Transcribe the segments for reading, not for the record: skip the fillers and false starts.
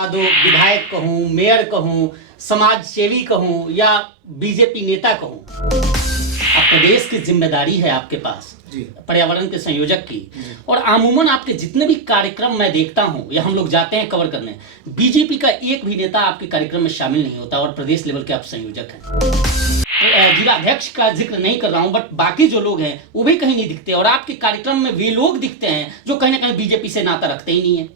बता दो, विधायक कहूँ, मेयर कहूँ, समाज सेवी कहूँ या बीजेपी नेता कहूँ, अब प्रदेश की जिम्मेदारी है आपके पास जी। पर्यावरण के संयोजक की। और अमूमन आपके जितने भी कार्यक्रम मैं देखता हूँ या हम लोग जाते हैं कवर करने, बीजेपी का एक भी नेता आपके कार्यक्रम में शामिल नहीं होता और प्रदेश लेवल के आप संयोजक हैं। जिला अध्यक्ष का जिक्र नहीं कर रहा हूं, बट बाकी जो लोग हैं वो भी कहीं नहीं दिखते और आपके कार्यक्रम में वे लोग दिखते हैं जो कहीं ना कहीं बीजेपी से नाता रखते ही नहीं है।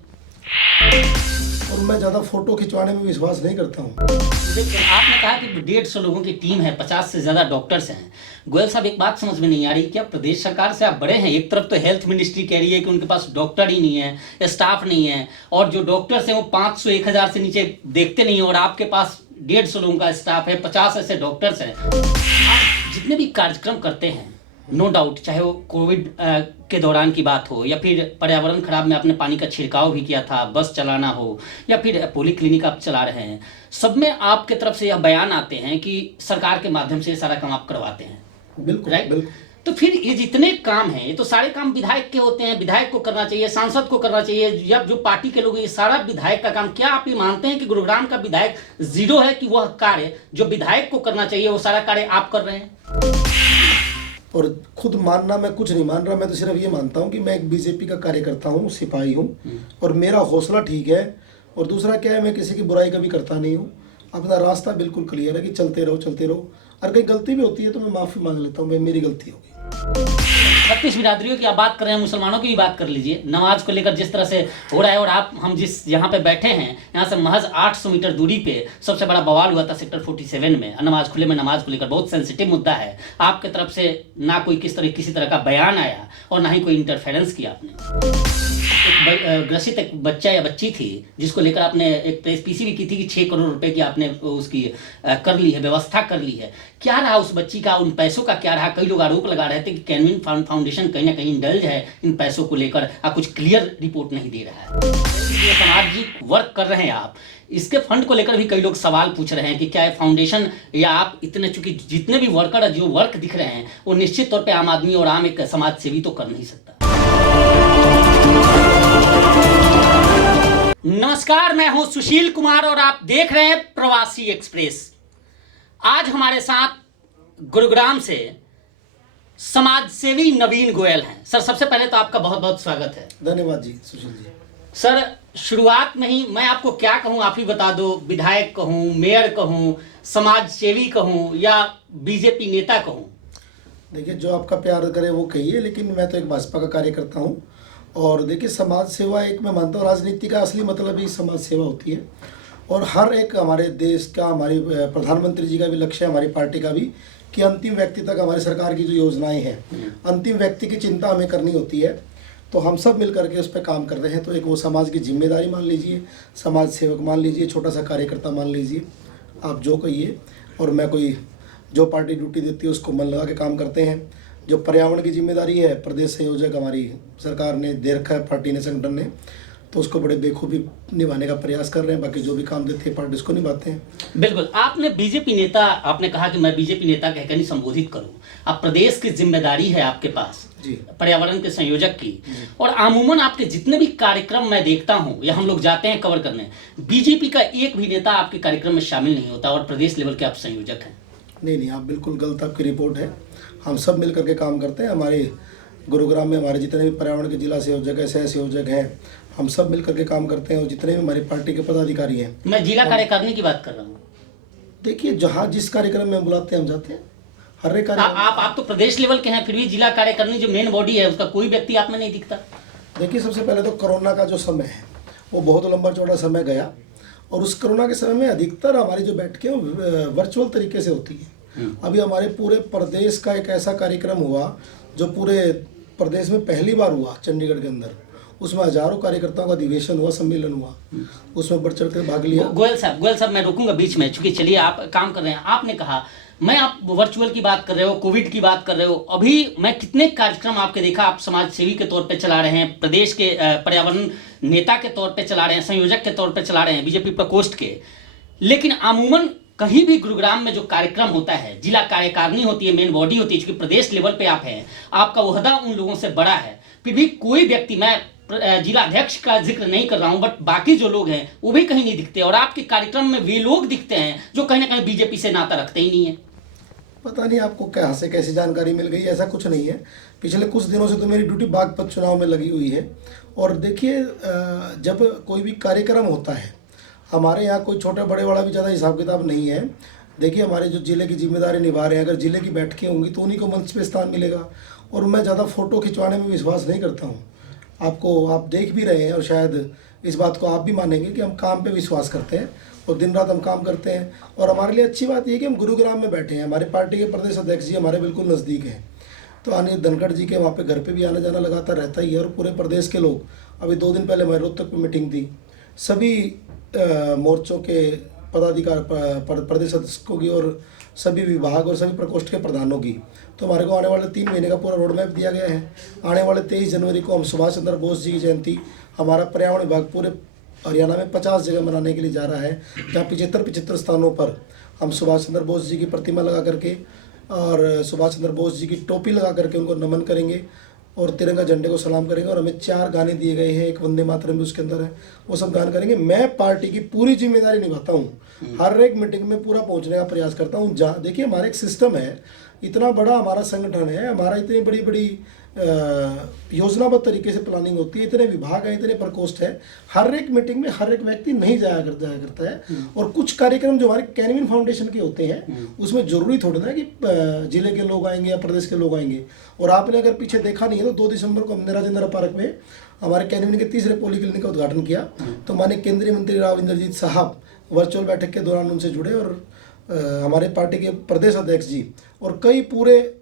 और मैं ज़्यादा फोटो खिंचवाने में विश्वास नहीं करता हूँ। आपने कहा कि 150 लोगों की टीम है, 50 से ज्यादा डॉक्टर्स हैं। गोयल साहब, एक बात समझ में नहीं आ रही, क्या प्रदेश सरकार से आप बड़े हैं? एक तरफ तो हेल्थ मिनिस्ट्री कह रही है कि उनके पास डॉक्टर ही नहीं है, स्टाफ नहीं है, और जो डॉक्टर्स हैं वो 500-1000 से नीचे देखते नहीं है, और आपके पास 150 लोगों का स्टाफ है, 50 ऐसे डॉक्टर्स हैं। आप जितने भी कार्यक्रम करते हैं, नो डाउट, चाहे वो कोविड के दौरान की बात हो या फिर पर्यावरण खराब में आपने पानी का छिड़काव भी किया था, बस चलाना हो या फिर पोली क्लिनिक आप चला रहे हैं, सब में आपके तरफ से यह बयान आते हैं कि सरकार के माध्यम से सारा काम आप करवाते हैं। बिल्कुल, राइट? बिल्कुल। तो फिर ये जितने काम हैं, ये तो सारे काम विधायक के होते हैं, विधायक को करना चाहिए, सांसद को करना चाहिए, या जो पार्टी के लोग, ये सारा विधायक का काम। क्या आप ये मानते हैं कि गुरुग्राम का विधायक जीरो है, कि वह कार्य जो विधायक को करना चाहिए वो सारा कार्य आप कर रहे हैं? और खुद मानना, मैं कुछ नहीं मान रहा, मैं तो सिर्फ ये मानता हूँ कि मैं एक बीजेपी का कार्यकर्ता हूँ, सिपाही हूँ, और मेरा हौसला ठीक है। और दूसरा क्या है, मैं किसी की बुराई कभी करता नहीं हूँ। अपना रास्ता बिल्कुल क्लियर है कि चलते रहो चलते रहो। अगर कहीं गलती भी होती है तो मैं माफ़ी मांग लेता हूँ, मेरी गलती होगी। 36 बिरादरियों की आप बात कर रहे हैं, मुसलमानों की भी बात कर लीजिए। नमाज को लेकर जिस तरह से हो रहा है, और हम जिस यहाँ पे बैठे हैं, यहाँ से महज 800 मीटर दूरी पे सबसे बड़ा बवाल हुआ था सेक्टर 47 में, नमाज खुले में नमाज को लेकर बहुत सेंसिटिव मुद्दा है। आपके तरफ से ना कोई किसी तरह का बयान आया और ना ही कोई इंटरफेरेंस किया आपने। ग्रसित एक बच्चा या बच्ची थी जिसको लेकर आपने एक प्रेस पीसी भी की थी कि 6 करोड़ रुपए की आपने उसकी कर ली है, व्यवस्था कर ली है। क्या रहा उस बच्ची का, उन पैसों का क्या रहा? कई लोग आरोप लगा रहे थे कि कैनविन फाउंडेशन कहीं ना कहीं इंडल्ज है इन पैसों को लेकर, कुछ क्लियर रिपोर्ट नहीं दे रहा है। ये सामाजिक वर्क कर रहे हैं आप, इसके फंड को लेकर भी कई लोग सवाल पूछ रहे हैं कि क्या फाउंडेशन या आप इतने, चूंकि जितने भी वर्कर जो वर्क दिख रहे हैं वो निश्चित तौर पर आम आदमी और आम एक समाज सेवी तो कर नहीं सकता। नमस्कार, मैं हूं सुशील कुमार और आप देख रहे हैं प्रवासी एक्सप्रेस। आज हमारे साथ गुरुग्राम से समाज सेवी नवीन गोयल हैं। सर, सबसे पहले तो आपका बहुत बहुत स्वागत है। धन्यवाद जी सुशील जी। सर, शुरुआत में ही मैं आपको क्या कहूं आप ही बता दो, विधायक कहूं, मेयर कहूं, समाज सेवी कहूं या बीजेपी नेता कहूं? देखिए, जो आपका प्यार करे वो कहिए, लेकिन मैं तो एक भाजपा का कार्यकर्ता हूँ। और देखिए, समाज सेवा एक मैं मानता हूँ, राजनीति का असली मतलब ही समाज सेवा होती है। और हर एक हमारे देश का, हमारी प्रधानमंत्री जी का भी लक्ष्य है, हमारी पार्टी का भी, कि अंतिम व्यक्ति तक हमारी सरकार की जो योजनाएं हैं, अंतिम व्यक्ति की चिंता हमें करनी होती है। तो हम सब मिल करके उस पर काम कर रहे हैं। तो एक वो समाज की जिम्मेदारी मान लीजिए, समाज सेवक मान लीजिए, छोटा सा कार्यकर्ता मान लीजिए, आप जो कहिए। और मैं कोई जो पार्टी ड्यूटी देती है उसको मन लगा के काम करते हैं। जो पर्यावरण की जिम्मेदारी है, प्रदेश संयोजक हमारी सरकार ने दे रखा है, पार्टी ने, संगठन ने, तो उसको बड़े बेखूबी निभाने का प्रयास कर रहे हैं। बाकी जो भी काम देते हैं पार्टी उसको निभाते हैं। बिल्कुल। आपने बीजेपी नेता, आपने कहा कि मैं बीजेपी नेता कहकर नहीं संबोधित करूं। अब प्रदेश की जिम्मेदारी है आपके पास जी, पर्यावरण के संयोजक की। और अमूमन आपके जितने भी कार्यक्रम मैं देखता हूं या हम लोग जाते हैं कवर करने, बीजेपी का एक भी नेता आपके कार्यक्रम में शामिल नहीं होता और प्रदेश लेवल के आप संयोजक हैं। नहीं, आप बिल्कुल गलत, आपकी रिपोर्ट है। हम सब मिल करके काम करते हैं। हमारे गुरुग्राम में हमारे जितने भी पर्यावरण के जिला संयोजक है, सह संयोजक हैं, हम सब मिल करके काम करते हैं। और जितने भी हमारी पार्टी के पदाधिकारी हैं, मैं जिला कार्यकारिणी की बात कर रहा हूँ। देखिए, जहाँ जिस कार्यक्रम में बुलाते हैं हम जाते हैं। हर एक आप तो प्रदेश लेवल के हैं, फिर भी जिला कार्यकारिणी जो मेन बॉडी है उसका कोई व्यक्ति आप में नहीं दिखता। देखिए, सबसे पहले तो कोरोना का जो समय है वो बहुत लंबा चौड़ा समय गया, और उस कोरोना के समय में अधिकतर हमारी जो बैठकें वर्चुअल तरीके से होती है। अभी हमारे पूरे प्रदेश का एक ऐसा कार्यक्रम हुआ जो पूरे प्रदेश में पहली बार हुआ, चंडीगढ़ के अंदर। उसमें हजारों कार्यकर्ताओं का अधिवेशन हुआ, सम्मेलन हुआ, उसमें बढ़ चढ़ कर भाग लिया। गोयल साहब मैं रोकूंगा बीच में, चूंकि चलिए आप काम कर रहे हैं। आपने कहा, मैं आप वर्चुअल की बात कर रहे हो, कोविड की बात कर रहे हो, अभी मैं कितने कार्यक्रम आपके देखा, आप समाज सेवी के तौर पे चला रहे हैं, प्रदेश के पर्यावरण नेता के तौर पे चला रहे हैं, संयोजक के तौर पे चला रहे हैं बीजेपी प्रकोष्ठ के। लेकिन अमूमन कहीं भी गुरुग्राम में जो कार्यक्रम होता है, जिला कार्यकारिणी होती है, मेन बॉडी होती है, क्योंकि प्रदेश लेवल पे आप हैं, आपका ओहदा उन लोगों से बड़ा है, फिर भी कोई व्यक्ति, मैं जिला अध्यक्ष का जिक्र नहीं कर रहा हूं, बट बाकी जो लोग हैं वो भी कहीं नहीं दिखते, और आपके कार्यक्रम में वे लोग दिखते हैं जो कहीं ना कहीं बीजेपी से नाता रखते ही नहीं है। पता नहीं आपको कहाँ से कैसी जानकारी मिल गई, ऐसा कुछ नहीं है। पिछले कुछ दिनों से तो मेरी ड्यूटी बागपत चुनाव में लगी हुई है। और देखिए, जब कोई भी कार्यक्रम होता है, हमारे यहाँ कोई छोटे बड़े वाला भी ज़्यादा हिसाब किताब नहीं है। देखिए, हमारे जो जिले की जिम्मेदारी निभा रहे हैं, अगर जिले की बैठकें होंगी तो उन्हीं को मंच पे स्थान मिलेगा। और मैं ज़्यादा फ़ोटो खिंचवाने में विश्वास नहीं करता हूँ। आप देख भी रहे हैं, और शायद इस बात को आप भी मानेंगे कि हम काम पे विश्वास करते हैं और दिन रात हम काम करते हैं। और हमारे लिए अच्छी बात यह कि हम गुरुग्राम में बैठे हैं। हमारे पार्टी के प्रदेश अध्यक्ष जी हमारे बिल्कुल नज़दीक हैं, तो अनिल धनखड़ जी के वहाँ पे घर पे भी आना जाना लगातार रहता ही है। और पूरे प्रदेश के लोग, अभी 2 दिन पहले हमारे रोहतक में मीटिंग थी, सभी मोर्चों के पदाधिकार प्रदेश अध्यक्षों की और सभी विभाग और सभी प्रकोष्ठ के प्रधानों की। तो हमारे को आने वाले 3 महीने का पूरा रोड मैप दिया गया है। आने वाले 23 जनवरी को हम सुभाष चंद्र बोस जी की जयंती, हमारा पर्यावरण विभाग पूरे हरियाणा में 50 जगह मनाने के लिए जा रहा है, जहाँ 75 स्थानों पर हम सुभाष चंद्र बोस जी की प्रतिमा लगा करके और सुभाष चंद्र बोस जी की टोपी लगा करके उनको नमन करेंगे और तिरंगा झंडे को सलाम करेंगे। और हमें 4 गाने दिए गए हैं, एक वंदे मातरम भी उसके अंदर है, वो सब गान करेंगे। मैं पार्टी की पूरी जिम्मेदारी निभाता हूँ, हर एक मीटिंग में पूरा पहुँचने का प्रयास करता हूँ। जहाँ देखिए, हमारा एक सिस्टम है, इतना बड़ा हमारा संगठन है, हमारा इतनी बड़ी बड़ी योजनाबद्ध तरीके से प्लानिंग होती है, इतने विभाग हैं, इतने प्रकोष्ठ है, हर एक मीटिंग में हर एक व्यक्ति नहीं जाया करता है। और कुछ कार्यक्रम जो हमारे कैनविन फाउंडेशन के होते हैं, उसमें जरूरी थोड़ी ना कि जिले के लोग आएंगे या प्रदेश के लोग आएंगे। और आपने अगर पीछे देखा नहीं है तो 2 दिसंबर को हमने राजेंद्र पार्क में हमारे कैनविन के 3रे पॉलीक्लिनिक का उद्घाटन किया। तो माननीय केंद्रीय मंत्री राव इंद्रजीत साहब वर्चुअल बैठक के दौरान उनसे जुड़े, और हमारे पार्टी के प्रदेश अध्यक्ष जी और कई पूरे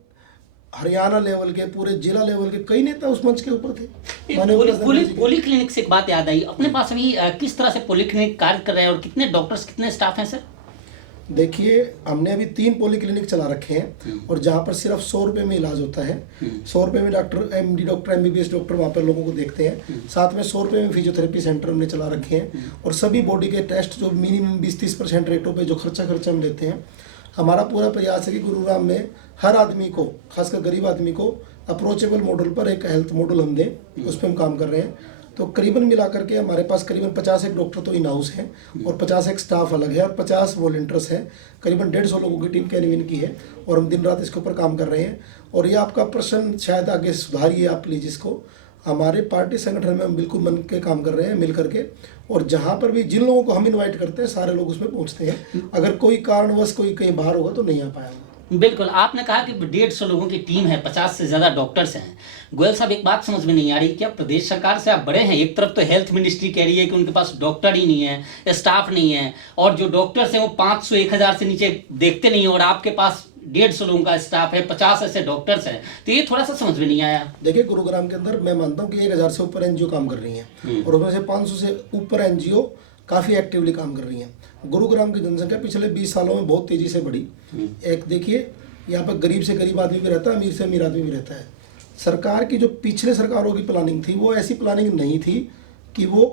हरियाणा लेवल के, पूरे जिला लेवल के कई नेता उस मंच के ऊपर थे। पोली क्लिनिक से एक बात याद आई, अपने पास अभी किस तरह से पोली क्लिनिक कार्य कर रहे हैं और कितने डॉक्टर्स, कितने स्टाफ हैं सर? देखिए, हमने अभी 3 पोली क्लिनिक चला रखे हैं, और जहाँ पर सिर्फ 100 रुपये में इलाज होता है। 100 रुपये में doctor MD doctor MBBS doctor वहाँ पर लोगों को देखते हैं। साथ में 100 रुपये में फिजियोथेरेपी सेंटर हमने चला रखे हैं। और सभी बॉडी के टेस्ट जो मिनिमम 20-30% रेटों पे जो खर्चा हम लेते हैं। हमारा पूरा प्रयास है कि गुरुग्राम में हर आदमी को, खासकर गरीब आदमी को, अप्रोचेबल मॉडल पर एक हेल्थ मॉडल हम दें, उस पर हम काम कर रहे हैं। तो करीबन मिलाकर के हमारे पास करीबन 50 एक डॉक्टर तो इन हाउस हैं, और 50 एक स्टाफ अलग है, और 50 वॉलंटियर्स हैं। करीबन 150 लोगों की टीम कैनविन की है, और हम दिन रात इसके ऊपर काम कर रहे हैं। और ये आपका प्रश्न शायद आगे सुधारिए आप प्लीज इसको। हमारे पार्टी संगठन में हम बिल्कुल मन के काम कर रहे हैं मिल करके, और जहाँ पर भी जिन लोगों को हम इनवाइट करते हैं सारे लोग उसमें पहुँचते हैं। अगर कोई कारणवश कोई कहीं बाहर होगा तो नहीं आ पाया। बिल्कुल, आपने कहा कि 150 लोगों की टीम है, 50 से ज्यादा डॉक्टर्स हैं। गोयल साहब, एक बात समझ में नहीं आ रही, क्या प्रदेश सरकार से आप बड़े हैं? एक तरफ तो हेल्थ मिनिस्ट्री कह रही है कि उनके पास डॉक्टर ही नहीं है, स्टाफ नहीं है, और जो डॉक्टर्स हैं वो 500-1000 से नीचे देखते नहीं है, और आपके पास 150 लोगों का स्टाफ है, 50 ऐसे डॉक्टर्स हैं। तो ये थोड़ा सा समझ में नहीं आया। देखिए, गुरुग्राम के अंदर मैं मानता हूँ कि 1000 से ऊपर NGO काम कर रही हैं, और उसमें से 500 से ऊपर NGO काफ़ी एक्टिवली काम कर रही हैं। गुरुग्राम की जनसंख्या पिछले 20 सालों में बहुत तेज़ी से बढ़ी। एक देखिए, यहाँ पर गरीब से गरीब आदमी भी रहता है, अमीर से अमीर आदमी भी रहता है। सरकार की जो पिछले सरकारों की प्लानिंग थी, वो ऐसी प्लानिंग नहीं थी कि वो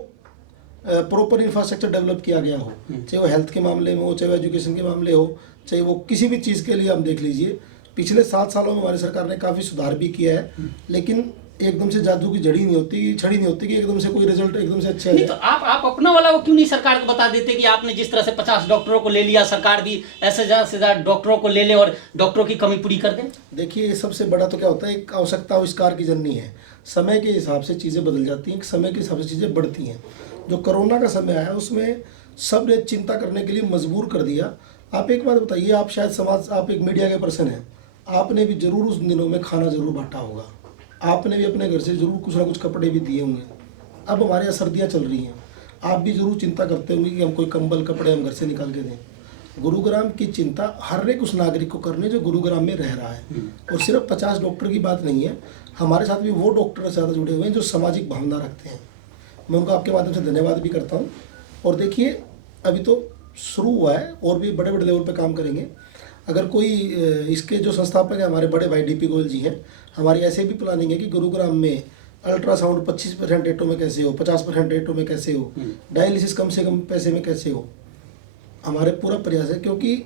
प्रॉपर इंफ्रास्ट्रक्चर डेवलप किया गया हो, चाहे वो हेल्थ के मामले में हो, चाहे वो एजुकेशन के मामले हो, चाहे वो किसी भी चीज़ के लिए। हम देख लीजिए, पिछले 7 सालों में हमारी सरकार ने काफ़ी सुधार भी किया है, लेकिन एकदम से जादू की छड़ी नहीं होती कि एकदम से कोई रिजल्ट एकदम से अच्छा है। तो आप अपना वाला वो क्यों नहीं सरकार को बता देते कि आपने जिस तरह से 50 डॉक्टरों को ले लिया, सरकार भी ऐसे ज़्यादा से ज़्यादा डॉक्टरों को ले ले और डॉक्टरों की कमी पूरी कर दे? देखिए, सबसे बड़ा तो क्या होता है, एक आवश्यकता आविष्कार की जननी है। समय के हिसाब से चीज़ें बदल जाती हैं, समय के हिसाब से चीज़ें बढ़ती हैं। जो कोरोना का समय आया उसमें सब ने चिंता करने के लिए मजबूर कर दिया। आप एक बात बताइए, आप शायद आप एक मीडिया के पर्सन हैं, आपने भी जरूर उस दिनों में खाना जरूर बांटा होगा, आपने भी अपने घर से जरूर कुछ ना कुछ कपड़े भी दिए होंगे। अब हमारे यहाँ सर्दियाँ चल रही हैं, आप भी जरूर चिंता करते होंगे कि हम कोई कंबल कपड़े हम घर से निकाल के दें। गुरुग्राम की चिंता हर एक उस नागरिक को करनी जो गुरुग्राम में रह रहा है। और सिर्फ 50 डॉक्टर की बात नहीं है, हमारे साथ भी वो डॉक्टर ज़्यादा जुड़े हुए हैं जो सामाजिक भावना रखते हैं। मैं उनको आपके माध्यम से धन्यवाद भी करता हूँ। और देखिए, अभी तो शुरू हुआ है, और भी बड़े बड़े लेवल पे काम करेंगे। अगर कोई इसके जो संस्थापक हैं हमारे बड़े भाई DP गोयल जी हैं, हमारी ऐसे भी प्लानिंग है कि गुरुग्राम में अल्ट्रासाउंड 25% रेटों में कैसे हो, 50% रेटों में कैसे हो, डायलिसिस कम से कम पैसे में कैसे हो। हमारे पूरा प्रयास है, क्योंकि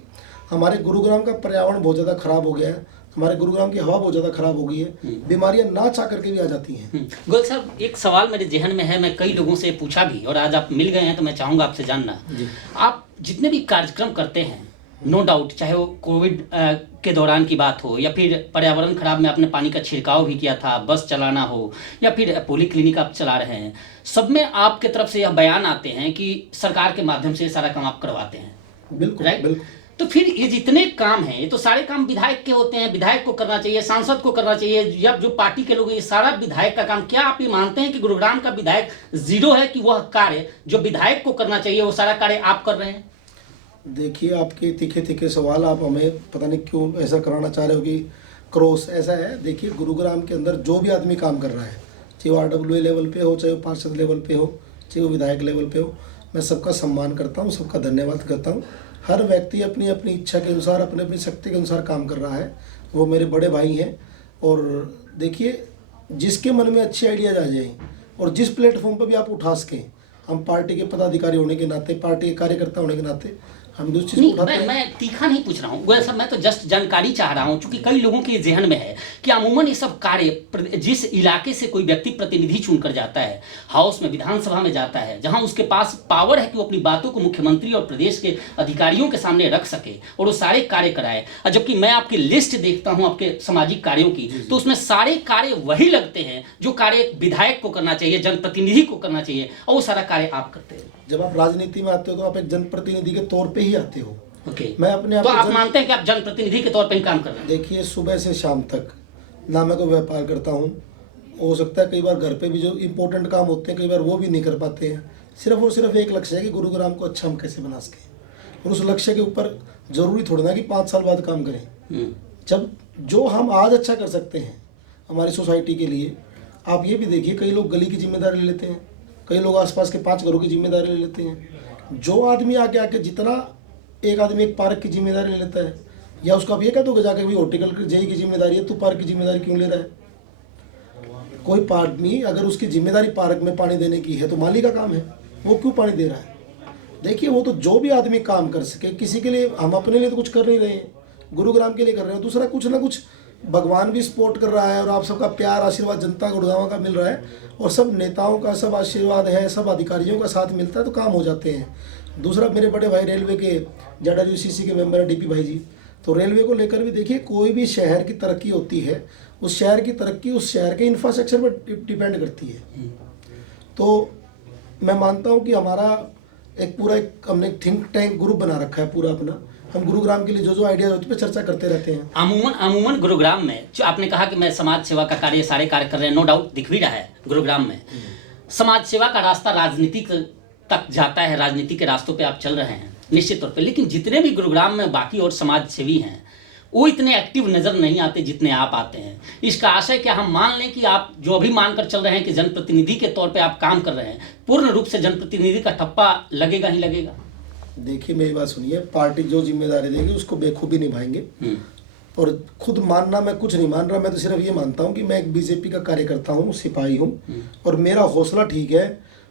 हमारे गुरुग्राम का पर्यावरण बहुत ज़्यादा खराब हो गया है। हमारे गुरुग्राम की हवा बहुत ज़्यादा खराब हो गई है, बीमारियां ना चाह करके भी आ जाती हैं। गोयल साहब, एक सवाल मेरे जहन में है, मैं कई लोगों से पूछा भी और आज आप मिल गए हैं तो मैं चाहूँगा आपसे जानना। जी। आप जितने भी कार्यक्रम करते हैं, नो डाउट, चाहे वो कोविड के दौरान की बात हो या फिर पर्यावरण खराब में आपने पानी का छिड़काव भी किया था, बस चलाना हो या फिर पोली क्लिनिक आप चला रहे हैं, सब में आपके तरफ से यह बयान आते हैं कि सरकार के माध्यम से सारा काम आप करवाते हैं। बिल्कुल, राइट? बिल्कुल। तो फिर ये जितने काम हैं, ये तो सारे काम विधायक के होते हैं, विधायक को करना चाहिए, सांसद को करना चाहिए, या जो पार्टी के लोग हैं, ये सारा विधायक का काम। क्या आप ये मानते हैं कि गुरुग्राम का विधायक जीरो है, कि वह कार्य जो विधायक को करना चाहिए वो सारा कार्य आप कर रहे हैं? देखिए, आपके तीखे तीखे सवाल आप हमें पता नहीं क्यों ऐसा कराना चाह रहे हो कि क्रॉस ऐसा है। देखिए, गुरुग्राम के अंदर जो भी आदमी काम कर रहा है, चाहे वो RWA लेवल पे हो, चाहे वो पार्षद लेवल पे हो, चाहे वो विधायक लेवल पे हो, मैं सबका सम्मान करता हूँ, सबका धन्यवाद करता हूँ। हर व्यक्ति अपनी अपनी इच्छा के अनुसार, अपनी अपनी शक्ति के अनुसार काम कर रहा है, वो मेरे बड़े भाई हैं। और देखिए, जिसके मन में अच्छे आइडियाज आ जाएँ और जिस प्लेटफॉर्म पर भी आप उठा सकें, हम पार्टी के पदाधिकारी होने के नाते, पार्टी के कार्यकर्ता होने के नाते हम भी उस चीज़ को नहीं, उठाते हैं। मैं तीखा नहीं पूछ रहा हूँ गोयल साहब, मैं तो जस्ट जानकारी चाह रहा हूँ, क्योंकि कई लोगों के जहन में है कि अमूमन ये सब कार्य जिस इलाके से कोई व्यक्ति प्रतिनिधि चुनकर जाता है, हाउस में, विधानसभा में जाता है, जहां उसके पास पावर है कि वो अपनी बातों को मुख्यमंत्री और प्रदेश के अधिकारियों के सामने रख सके और वो सारे कार्य कराए, और जबकि मैं आपकी लिस्ट देखता हूँ आपके सामाजिक कार्यों की, तो उसमें सारे कार्य वही लगते हैं जो कार्य एक विधायक को करना चाहिए, जनप्रतिनिधि को करना चाहिए, और वो सारा कार्य आप करते हैं। जब आप राजनीति में आते हो तो आप एक जनप्रतिनिधि के तौर पे ही आते हो। ओके, मैं अपने तो आप मानते हैं कि आप जनप्रतिनिधि के तौर पर ही काम कर रहे हैं? देखिए, सुबह से शाम तक ना मैं कोई व्यापार करता हूँ, हो सकता है कई बार घर पे भी जो इम्पोर्टेंट काम होते हैं कई बार वो भी नहीं कर पाते हैं। सिर्फ और सिर्फ एक लक्ष्य है कि गुरुग्राम को अच्छा हम कैसे बना सकें, और उस लक्ष्य के ऊपर जरूरी थोड़ा ना कि 5 साल बाद काम करें। जब जो हम आज अच्छा कर सकते हैं हमारी सोसाइटी के लिए, आप ये भी देखिए, कई लोग गली की जिम्मेदारी ले लेते हैं, कई लोग आसपास के 5 घरों की जिम्मेदारी ले लेते हैं। जो आदमी आके आके जितना एक आदमी एक पार्क की जिम्मेदारी ले लेता है, या उसको आप ये कह दोगे जाकर भी हॉर्टिकल्चर जेई की जिम्मेदारी है, तू पार्क की जिम्मेदारी क्यों ले रहा है? कोई आदमी अगर उसकी जिम्मेदारी पार्क में पानी देने की है तो माली का काम है, वो क्यों पानी दे रहा है? देखिए, वो तो जो भी आदमी काम कर सके, किसी के लिए, हम अपने लिए तो कुछ कर नहीं रहे हैं, गुरुग्राम के लिए कर रहे हैं। दूसरा कुछ ना कुछ भगवान भी सपोर्ट कर रहा है, और आप सबका प्यार आशीर्वाद जनता गुड़गांव का मिल रहा है, और सब नेताओं का सब आशीर्वाद है, सब अधिकारियों का साथ मिलता है तो काम हो जाते हैं। दूसरा, मेरे बड़े भाई रेलवे के JWCC के मेंबर है DP भाई जी, तो रेलवे को लेकर भी देखिए, कोई भी शहर की तरक्की होती है, उस शहर की तरक्की उस शहर के इंफ्रास्ट्रक्चर पर डिपेंड करती है। तो मैं मानता हूँ कि हमारा एक पूरा हमने थिंक टैंक ग्रुप बना रखा है पूरा अपना, हम गुरुग्राम के लिए जो जो आइडियाज होते हैं चर्चा करते रहते हैं। अमूमन गुरुग्राम में जो आपने कहा कि मैं समाज सेवा का कार्य, सारे कार्य कर रहे हैं, नो डाउट दिख भी रहा है गुरुग्राम में। समाज सेवा का रास्ता राजनीति तक जाता है, राजनीति के रास्तों पे आप चल रहे हैं निश्चित तौर पे, लेकिन जितने भी गुरुग्राम में बाकी और समाज सेवी हैं वो इतने एक्टिव नजर नहीं आते जितने आप आते हैं। इसका आशय क्या हम मान लें कि आप जो अभी मानकर चल रहे हैं कि जनप्रतिनिधि के तौर पे आप काम कर रहे हैं, पूर्ण रूप से जनप्रतिनिधि का ठप्पा लगेगा ही लगेगा? देखिए, मेरी बात सुनिए, पार्टी जो जिम्मेदारी देगी उसको बेखूबी निभाएंगे। और खुद मानना, मैं कुछ नहीं मान रहा, मैं तो सिर्फ ये मानता हूँ कि मैं एक BJP का कार्यकर्ता हूँ, सिपाही हूँ, और मेरा हौसला ठीक है।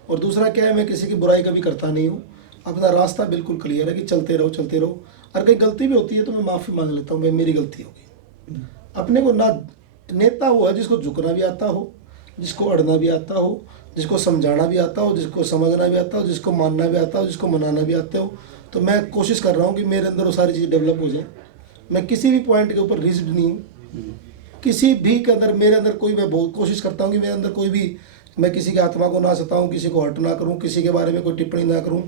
और दूसरा क्या है, मैं किसी की बुराई कभी करता नहीं हूँ, अपना रास्ता बिल्कुल क्लियर है कि चलते रहो चलते रहो। और कहीं गलती भी होती है तो मैं माफ़ी मांग लेता हूँ, मेरी गलती होगी। अपने को ना नेता वो है जिसको झुकना भी आता हो, जिसको अड़ना भी आता हो, जिसको समझाना भी आता हो, जिसको समझना भी आता हो, जिसको मानना भी आता हो, जिसको मनाना भी आता हो। तो मैं कोशिश कर रहा हूँ कि मेरे अंदर वो सारी चीज़ें डेवलप हो जाए। मैं किसी भी पॉइंट के ऊपर रिस्क नहीं हूँ, किसी भी के अंदर, मेरे अंदर कोई, मैं बहुत कोशिश करता हूँ कि मेरे अंदर कोई भी, मैं किसी की आत्मा को ना सताऊँ, किसी को हर्ट ना करूँ, किसी के बारे में कोई टिप्पणी ना करूँ।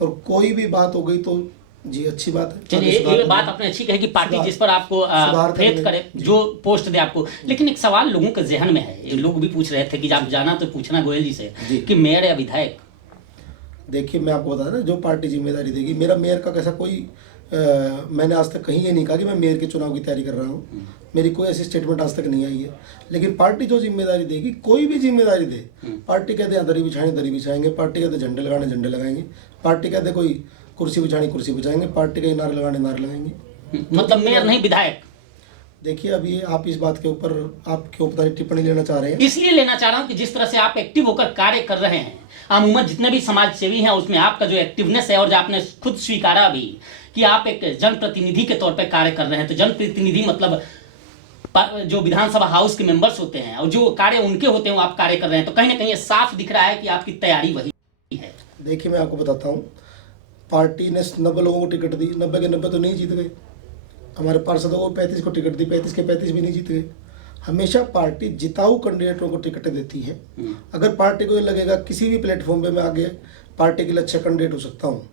और कोई भी बात हो गई तो जी अच्छी बात है। चलिए, ये बात आपने अच्छी कही कि पार्टी जिस पर आपको फेथ करे, जो पोस्ट दे आपको। लेकिन एक सवाल लोगों के जहन में है, ये लोग भी पूछ रहे थे कि आप जाना तो पूछना गोयल जी से कि मेयर या विधायक। देखिए, मैं आपको बता दें, जो पार्टी जिम्मेदारी देगी, मेरा मेयर का कैसा कोई मैंने आज तक कहीं ये नहीं कहा कि मैं मेयर के चुनाव की तैयारी कर रहा हूँ, मेरी कोई ऐसी स्टेटमेंट आज तक नहीं आई है। लेकिन पार्टी जो जिम्मेदारी देगी, कोई भी जिम्मेदारी दे, पार्टी कहते हैं दरी बिछाने दरी बिछाएंगे, पार्टी कहते झंडे लगाने झंडे लगाएंगे, पार्टी कहते कोई कुर्सी बिछानी कुर्सी बिछाएंगे, पार्टी के नारे लगाने नारे लगाएंगे। मतलब मेयर नहीं विधायक। देखिए, अभी आप इस बात के ऊपर आप क्यों पता नहीं टिप्पणी लेना चाह रहे हैं? इसलिए लेना चाह रहा हूँ कि जिस तरह से आप एक्टिव होकर कार्य कर रहे हैं, अमूमन जितने भी समाज सेवी हैं उसमें आपका जो एक्टिवनेस है, और जो आपने खुद स्वीकारा भी कि आप एक जनप्रतिनिधि के तौर पर कार्य कर रहे हैं, तो जनप्रतिनिधि मतलब जो विधानसभा हाउस के मेंबर्स होते हैं और जो कार्य उनके होते हैं वो आप कार्य कर रहे हैं, तो कहीं ना कहीं ये साफ दिख रहा है कि आपकी तैयारी वही है। देखिए, मैं आपको बताता हूँ, पार्टी ने 90 लोगों को टिकट दी, 90 के 90 तो नहीं जीत गए। हमारे पार्षदों को 35 को टिकट दी, 35 के 35 भी नहीं जीत गए। हमेशा पार्टी जिताऊ कैंडिडेटों को टिकटें देती है। अगर पार्टी को ये लगेगा किसी भी प्लेटफॉर्म पे मैं आगे पार्टी के लिए अच्छा कैंडिडेट हो सकता हूँ,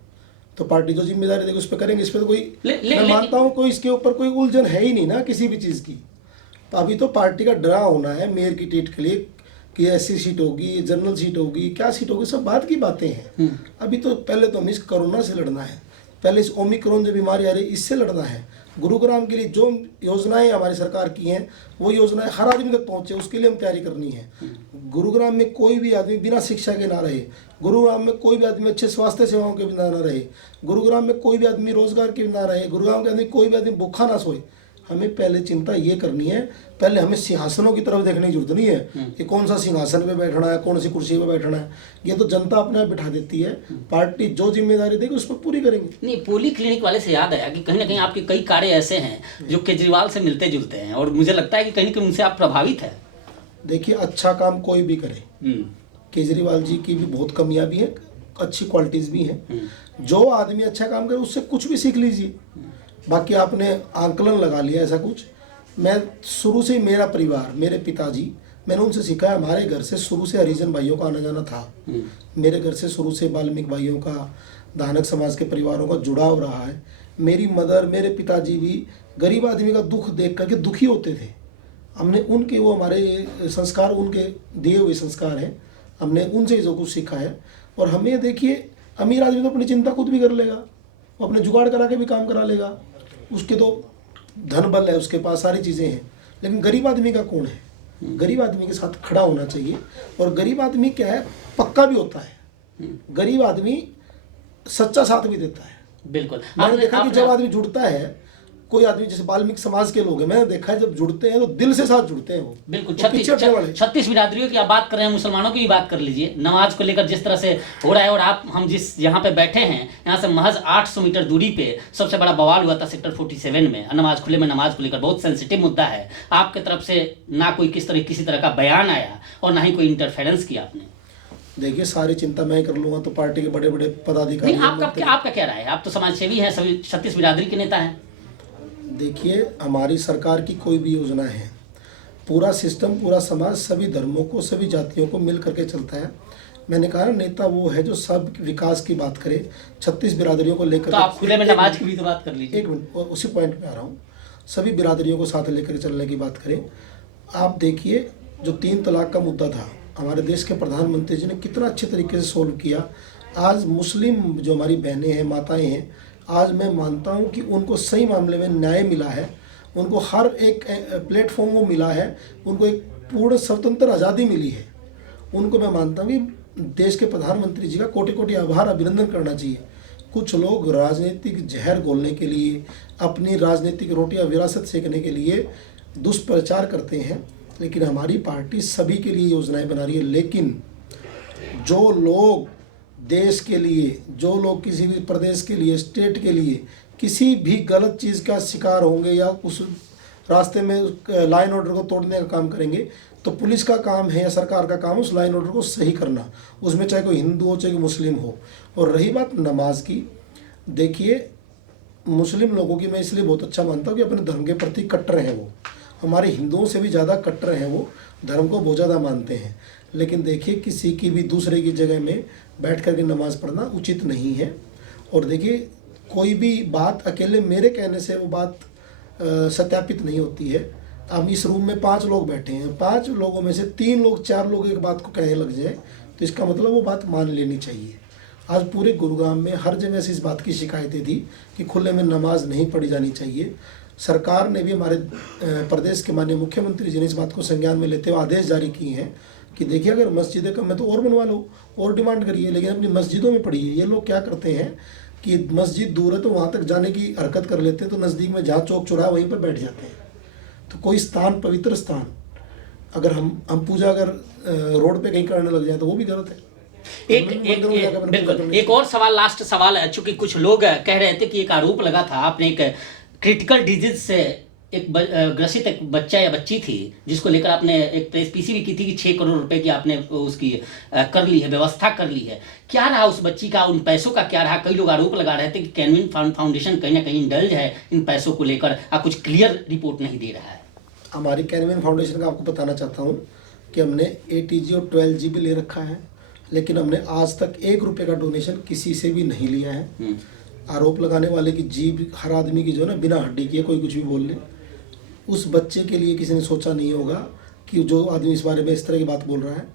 तो पार्टी जो जिम्मेदारी देगी उस पर करेंगे। इस पर तो कोई मैं मानता हूँ कोई इसके ऊपर कोई उलझन है ही नहीं ना किसी भी चीज़ की। अभी तो पार्टी का डरा होना है मेयर की टिकट के लिए कि ऐसी सीट होगी, जनरल सीट होगी, क्या सीट होगी, सब बात की बातें हैं। अभी तो पहले तो हमें इस कोरोना से लड़ना है, पहले इस ओमिक्रॉन जो बीमारी आ रही है इससे लड़ना है। गुरुग्राम के लिए जो योजनाएं हमारी सरकार की हैं वो योजनाएं हर आदमी तक पहुंचे, उसके लिए हम तैयारी करनी है। गुरुग्राम में कोई भी आदमी बिना शिक्षा के ना रहे, गुरुग्राम में कोई भी आदमी अच्छे स्वास्थ्य सेवाओं के बिना ना रहे, गुरुग्राम में कोई भी आदमी रोजगार के बिना रहे, गुरुग्राम के आदमी कोई भी आदमी भूखा ना सोए। हमें पहले चिंता ये करनी है, पहले हमें सिंहासनों की तरफ देखने की जरूरत नहीं है कि कौन सा सिंहासन पे बैठना है, कौन सी कुर्सी पे बैठना है। ये तो जनता अपने आप बिठा देती है, पार्टी जो जिम्मेदारी देगी उस पर पूरी करेंगे। नहीं, पोली क्लिनिक वाले से याद आया कि कहीं ना कहीं आपके कई कार्य ऐसे हैं जो केजरीवाल से मिलते जुलते हैं और मुझे लगता है कि कहीं ना कहीं उनसे आप प्रभावित है। देखिए, अच्छा काम कोई भी करे, केजरीवाल जी की भी बहुत कमियां भी हैं, अच्छी क्वालिटीज़ भी हैं। जो आदमी अच्छा काम करे उससे कुछ भी सीख लीजिए। बाकी आपने आंकलन लगा लिया ऐसा कुछ, मैं शुरू से ही मेरा परिवार, मेरे पिताजी, मैंने उनसे सीखा है। हमारे घर से शुरू से हरिजन भाइयों का आना जाना था, मेरे घर से शुरू से वाल्मीकि भाइयों का, दानक समाज के परिवारों का जुड़ाव रहा है। मेरी मदर, मेरे पिताजी भी गरीब आदमी का दुख देख करके दुखी होते थे। हमने उनके वो हमारे संस्कार, उनके दिए हुए संस्कार हैं, हमने उनसे जो कुछ सीखा है। और हमें देखिए, अमीर आदमी तो अपनी चिंता खुद भी कर लेगा, वो अपने जुगाड़ करा के भी काम करा लेगा, उसके तो धन बल है, उसके पास सारी चीज़ें हैं। लेकिन गरीब आदमी का कौन है? गरीब आदमी के साथ खड़ा होना चाहिए। और गरीब आदमी क्या है, पक्का भी होता है। गरीब आदमी सच्चा साथ भी देता है। बिल्कुल, मैंने देखा कि जब आदमी जुड़ता है, कोई आदमी जैसे वाल्मीकि समाज के लोग हैं, मैंने देखा है जब जुड़ते हैं तो दिल से साथ जुड़ते हैं वो। बिल्कुल, वो पीछे हटने वाले 36 बिरादरियों की आप बात कर रहे हैं, मुसलमानों की भी बात कर लीजिए। नमाज को लेकर जिस तरह से हो रहा है, और हम जिस यहाँ पे बैठे हैं, यहाँ से महज 800 मीटर दूरी पे सबसे बड़ा बवाल हुआ था सेक्टर 47 में। नमाज खुले में नमाज को लेकर बहुत सेंसिटिव मुद्दा है। आपके तरफ से ना कोई किसी तरह का बयान आया और ना ही कोई इंटरफेरेंस किया आपने। देखिए, सारी चिंता मैं कर लूंगा तो पार्टी के बड़े बड़े पदाधिकारी। आपका क्या राय है? आप तो समाज सेवी हैं, सभी 36 बिरादरी के नेता हैं। देखिए, हमारी सरकार की कोई भी योजना है, पूरा सिस्टम, पूरा समाज, सभी धर्मों को, सभी जातियों को मिल करके चलता है। मैंने कहा ना, नेता वो है जो सब विकास की बात करे, 36 बिरादरियों को लेकर। तो आप खुले में नमाज की भी तो बात कर लीजिए। एक मिनट, उसी पॉइंट पे आ रहा हूँ। सभी बिरादरियों को साथ लेकर चलने की बात करें। आप देखिए, जो 3 तलाक का मुद्दा था, हमारे देश के प्रधानमंत्री जी ने कितना अच्छे तरीके से सोल्व किया। आज मुस्लिम जो हमारी बहनें हैं, माताएँ हैं, आज मैं मानता हूं कि उनको सही मामले में न्याय मिला है, उनको हर एक प्लेटफॉर्म वो मिला है, उनको एक पूर्ण स्वतंत्र आज़ादी मिली है। उनको मैं मानता हूं कि देश के प्रधानमंत्री जी का कोटि कोटि आभार, अभिनंदन करना चाहिए। कुछ लोग राजनीतिक जहर घोलने के लिए, अपनी राजनीतिक रोटियां विरासत सेकने के लिए दुष्प्रचार करते हैं, लेकिन हमारी पार्टी सभी के लिए योजनाएं बना रही है। लेकिन जो लोग देश के लिए, जो लोग किसी भी प्रदेश के लिए, स्टेट के लिए किसी भी गलत चीज़ का शिकार होंगे या उस रास्ते में लाइन ऑर्डर को तोड़ने का काम करेंगे, तो पुलिस का काम है या सरकार का काम उस लाइन ऑर्डर को सही करना, उसमें चाहे कोई हिंदू हो चाहे कोई मुस्लिम हो। और रही बात नमाज की, देखिए, मुस्लिम लोगों की मैं इसलिए बहुत अच्छा मानता हूँ कि अपने धर्म के प्रति कट्टर हैं। वो हमारे हिंदुओं से भी ज़्यादा कट्टर हैं, वो धर्म को बहुत ज़्यादा मानते हैं। लेकिन देखिए, किसी की भी दूसरे की जगह में बैठ कर के नमाज़ पढ़ना उचित नहीं है। और देखिए, कोई भी बात अकेले मेरे कहने से वो बात सत्यापित नहीं होती है। हम इस रूम में 5 लोग बैठे हैं, 5 लोगों में से 3 लोग 4 लोग एक बात को कहने लग जाए तो इसका मतलब वो बात मान लेनी चाहिए। आज पूरे गुरुग्राम में हर जगह से इस बात की शिकायतें थी कि खुले में नमाज नहीं पढ़ी जानी चाहिए। सरकार ने भी, हमारे प्रदेश के माननीय मुख्यमंत्री जी ने इस बात को संज्ञान में लेते हुए आदेश जारी किए हैं कि देखिए, अगर मस्जिदें कम है तो और बनवा लो, और डिमांड करिए, लेकिन अपनी मस्जिदों में पढ़िए। ये लोग क्या करते हैं कि मस्जिद दूर है तो वहाँ तक जाने की हरकत कर लेते हैं, तो नज़दीक में जहाँ चौक चौराहा वहीं पर बैठ जाते हैं। तो कोई स्थान, पवित्र स्थान, अगर हम पूजा अगर रोड पे कहीं करने लग जाए तो वो भी गलत है। बिल्कुल। एक और सवाल, लास्ट सवाल है, चूंकि कुछ लोग कह रहे थे कि एक आरोप लगा था, आपने एक क्रिटिकल डिजीज से ग्रसित एक बच्चा या बच्ची थी जिसको लेकर आपने एक प्रेस पीसी भी की थी कि 6 करोड़ रुपए की आपने उसकी कर ली है, व्यवस्था कर ली है। क्या रहा उस बच्ची का, उन पैसों का क्या रहा? कई लोग आरोप लगा रहे थे कि कैनविन फाउंडेशन कहीं ना कहीं इंडल्ज है इन पैसों को लेकर, कुछ क्लियर रिपोर्ट नहीं दे रहा है। हमारी कैनविन फाउंडेशन का आपको बताना चाहता हूँ कि हमने ATG और 12 GB ले रखा है, लेकिन हमने आज तक 1 रुपये का डोनेशन किसी से भी नहीं लिया है। आरोप लगाने वाले की जीभ हर आदमी की जो है ना बिना हड्डी की है, कोई कुछ भी बोल ले। उस बच्चे के लिए किसी ने सोचा नहीं होगा कि जो आदमी इस बारे में इस तरह की बात बोल रहा है,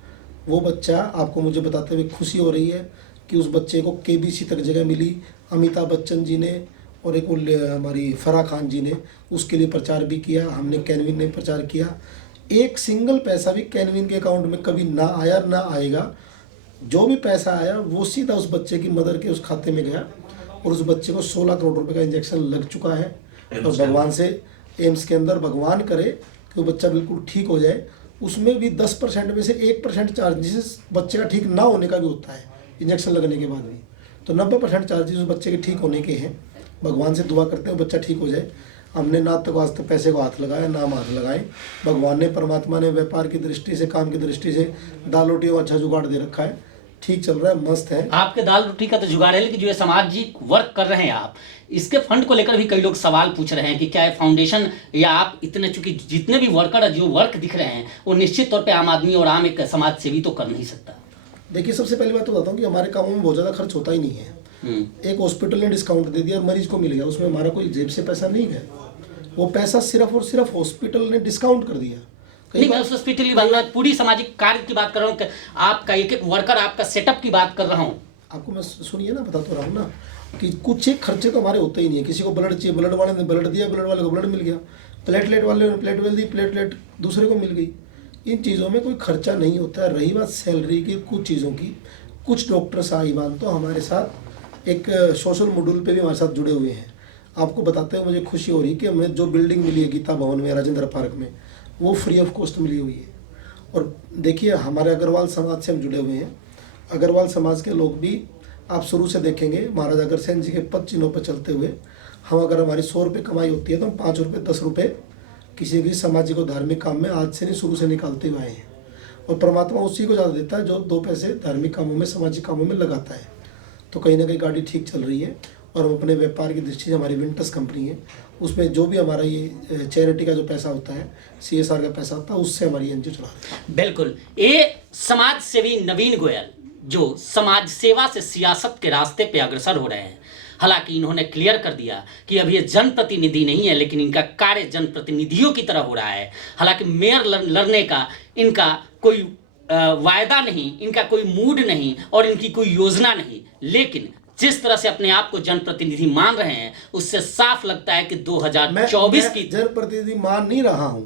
वो बच्चा, आपको मुझे बताते हुए खुशी हो रही है कि उस बच्चे को KBC तक जगह मिली। अमिताभ बच्चन जी ने और एक हमारी फराह खान जी ने उसके लिए प्रचार भी किया, हमने कैनविन ने प्रचार किया। एक सिंगल पैसा भी कैनविन के अकाउंट में कभी ना आया ना आएगा। जो भी पैसा आया वो सीधा उस बच्चे की मदर के उस खाते में गया और उस बच्चे को 16 करोड़ रुपए का इंजेक्शन लग चुका है। और भगवान से एम्स के अंदर भगवान करे कि वो बच्चा बिल्कुल ठीक हो जाए। उसमें भी 10% में से 1% चार्जेस बच्चे का ठीक ना होने का भी होता है इंजेक्शन लगने के बाद भी। तो 90% चार्जेस उस बच्चे के ठीक होने के हैं। भगवान से दुआ करते हैं बच्चा ठीक हो जाए। हमने ना तक आज तक पैसे को हाथ लगाया ना हम हाथ लगाए। भगवान ने, परमात्मा ने व्यापार की दृष्टि से, काम की दृष्टि से दाल रोटी को अच्छा जुगाड़ दे रखा है। ठीक चल रहा है, मस्त है। आपके दाल रोटी का तो जुगाड़ है, लेकिन जो ये सामाजिक वर्क कर रहे हैं आप, इसके फंड को लेकर भी कई लोग सवाल पूछ रहे हैं कि क्या फाउंडेशन या आप इतने, चूंकि जितने भी वर्कर जो वर्क दिख रहे हैं वो निश्चित तौर पे आम आदमी और आम एक समाज सेवी तो कर नहीं सकता। देखिए, सबसे पहली बात तो बताता हूँ कि हमारे कामों में बहुत ज़्यादा खर्च होता ही नहीं है। एक हॉस्पिटल ने डिस्काउंट दे दिया और मरीज को मिल गया, उसमें हमारा कोई जेब से पैसा नहीं गया। वो पैसा सिर्फ और सिर्फ हॉस्पिटल ने डिस्काउंट कर दिया। नहीं, मैं उस हॉस्पिटल की बात, मैं पूरी सामाजिक कार्य की बात कर रहा हूँ। आपका एक एक वर्कर, आपका सेटअप की बात कर रहा हूँ। आपको मैं सुनिए ना, बता तो रहा हूँ ना कि कुछ एक खर्चे तो हमारे होते ही नहीं है। किसी को ब्लड चाहिए, ब्लड वाले ने ब्लड दिया, ब्लड वाले को ब्लड मिल गया। प्लेटलेट वाले ने प्लेटलेट दी, प्लेटलेट दूसरे को मिल गई। इन चीज़ों में कोई खर्चा नहीं होता है। रही बात सैलरी की, कुछ चीज़ों की, कुछ डॉक्टर साहिबान तो हमारे साथ एक सोशल मॉड्यूल पे भी हमारे साथ जुड़े हुए हैं। आपको बताते हुए मुझे खुशी हो रही है कि हमें जो बिल्डिंग मिली है गीता भवन में, राजेंद्र पार्क में, वो फ्री ऑफ कॉस्ट मिली हुई है। और देखिए, हमारे अग्रवाल समाज से हम जुड़े हुए हैं। अग्रवाल समाज के लोग भी, आप शुरू से देखेंगे महाराजा अग्रसेन जी के पद चिन्हों पर चलते हुए, हम अगर हमारी 100 रुपये कमाई होती है तो हम 5 रुपये 10 रुपये किसी किसी सामाजिक और धार्मिक काम में आज से नहीं, शुरू से निकालते हुए आए हैं। और परमात्मा उसी को ज़्यादा देता है जो 2 पैसे धार्मिक कामों में, सामाजिक कामों में लगाता है। तो कहीं ना कहीं गाड़ी ठीक चल रही है। और हम अपने व्यापार की दृष्टि से, हमारी विंटर्स कंपनी है, उसमें जो भी हमारा ये चैरिटी का जो पैसा होता है, CSR का पैसा होता है, उससे हमारी NGO चला रही है। बिल्कुल, ये समाज सेवी नवीन गोयल जो समाज सेवा से सियासत के रास्ते पे अग्रसर हो रहे हैं। हालांकि इन्होंने क्लियर कर दिया कि अब ये जनप्रतिनिधि नहीं है, लेकिन इनका कार्य जनप्रतिनिधियों की तरह हो रहा है। हालांकि मेयर लड़ने का इनका कोई वायदा नहीं, इनका कोई मूड नहीं और इनकी कोई योजना नहीं, लेकिन जिस तरह से अपने आप को जनप्रतिनिधि मान रहे हैं, उससे साफ लगता है कि 2024 की जनप्रतिनिधि मान नहीं रहा हूं।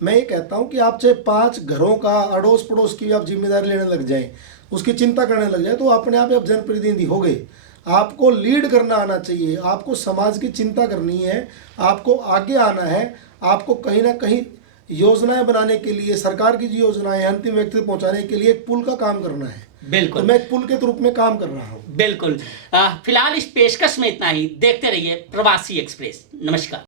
मैं ये कहता हूं कि आप चाहे 5 घरों का, अड़ोस पड़ोस की भी आप जिम्मेदारी लेने लग जाएं, उसकी चिंता करने लग जाए, तो अपने आप जनप्रतिनिधि हो गए। आपको लीड करना आना चाहिए, आपको समाज की चिंता करनी है, आपको आगे आना है, आपको कहीं ना कहीं योजनाएं बनाने के लिए, सरकार की जो योजनाएं अंतिम व्यक्ति तक पहुंचाने के लिए एक पुल का काम करना है। बिल्कुल, तो मैं एक पुल के रूप में काम कर रहा हूँ। बिल्कुल। फिलहाल इस पेशकश में इतना ही। देखते रहिए प्रवासी एक्सप्रेस। नमस्कार।